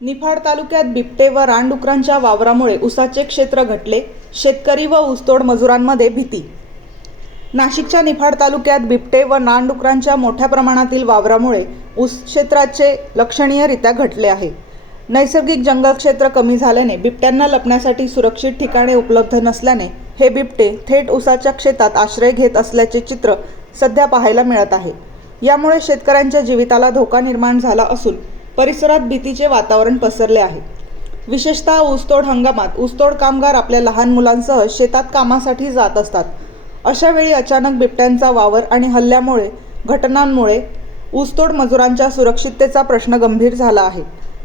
निफाड तालुक्यात बिबटे व रानडुकरांच्या वावरामुळे उसाचे क्षेत्र घटले शेतकरी व ऊसतोड मजुरांमध्ये भीती. नाशिकच्या निफाड तालुक्यात बिबटे व रानडुकरांच्या मोठ्या प्रमाणातील वावरामुळे ऊस क्षेत्राचे लक्षणीयरित्या घटले आहे. नैसर्गिक जंगल क्षेत्र कमी झाल्याने बिबट्यांना लपण्यासाठी सुरक्षित ठिकाणे उपलब्ध नसल्याने हे बिबटे थेट ऊसाच्या क्षेत्रात आश्रय घेत असल्याचे चित्र सध्या पाहायला मिळत आहे. यामुळे शेतकऱ्यांच्या जीविताला धोका निर्माण झाला असून परिसरात भीतीचे वातावरण पसरले आहे. विशेषतः ऊसतोड हंगामात ऊसतोड कामगार आपल्या लहान मुलांसह शेतात कामासाठी जात असतात. अशा वेळी अचानक बिबट्यांचा वावर आणि हल्ल्यामुळे घटनांमुळे ऊसतोड मजुरांच्या सुरक्षिततेचा प्रश्न गंभीर झाला आहे.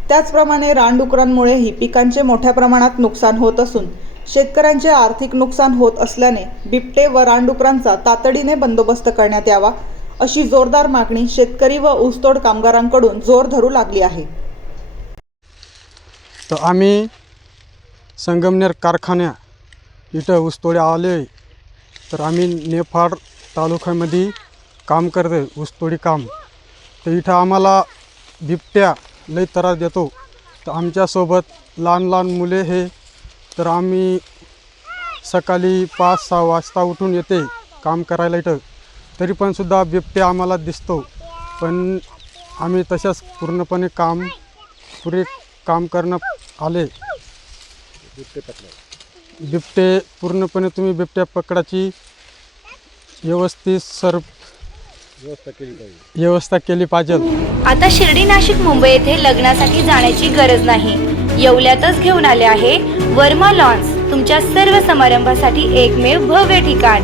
त्याचप्रमाणे रानडुकरांमुळेही पिकांचे मोठ्या प्रमाणात नुकसान होत असून शेतकऱ्यांचे आर्थिक नुकसान होत असल्याने बिबटे व रानडुकरांचा तातडीने बंदोबस्त करण्यात यावा अशी जोरदार मागणी शेतकरी व ऊसतोड कामगारांकडून जोर धरू लागली आहे. तर आम्ही संगमनेर कारखान्या इथं ऊसतोडे आले तर आम्ही नेफाड तालुक्यामध्ये काम करतो ऊसतोडी काम. तर इथं आम्हाला बिबट्या लई त्रास देतो. तर आमच्यासोबत लहान लहान मुले हे. तर आम्ही सकाळी पाच सहा वाजता उठून येते काम करायला इथं. तरी पण सुद्धा बिबट्या आम्हाला दिसतो. पण आम्ही तशाच पूर्णपणे काम पुरे काम करणं आले. बिबटे पूर्णपणे तुम्ही बिबट्या पकडाची व्यवस्थित सर्व व्यवस्था केली पाहिजे. आता शिर्डी नाशिक मुंबई येथे लग्नासाठी जाण्याची गरज नाही. येवल्यातच घेऊन आले आहे वर्मा लॉन्स तुमच्या सर्व समारंभासाठी एकमेव भव्य ठिकाण.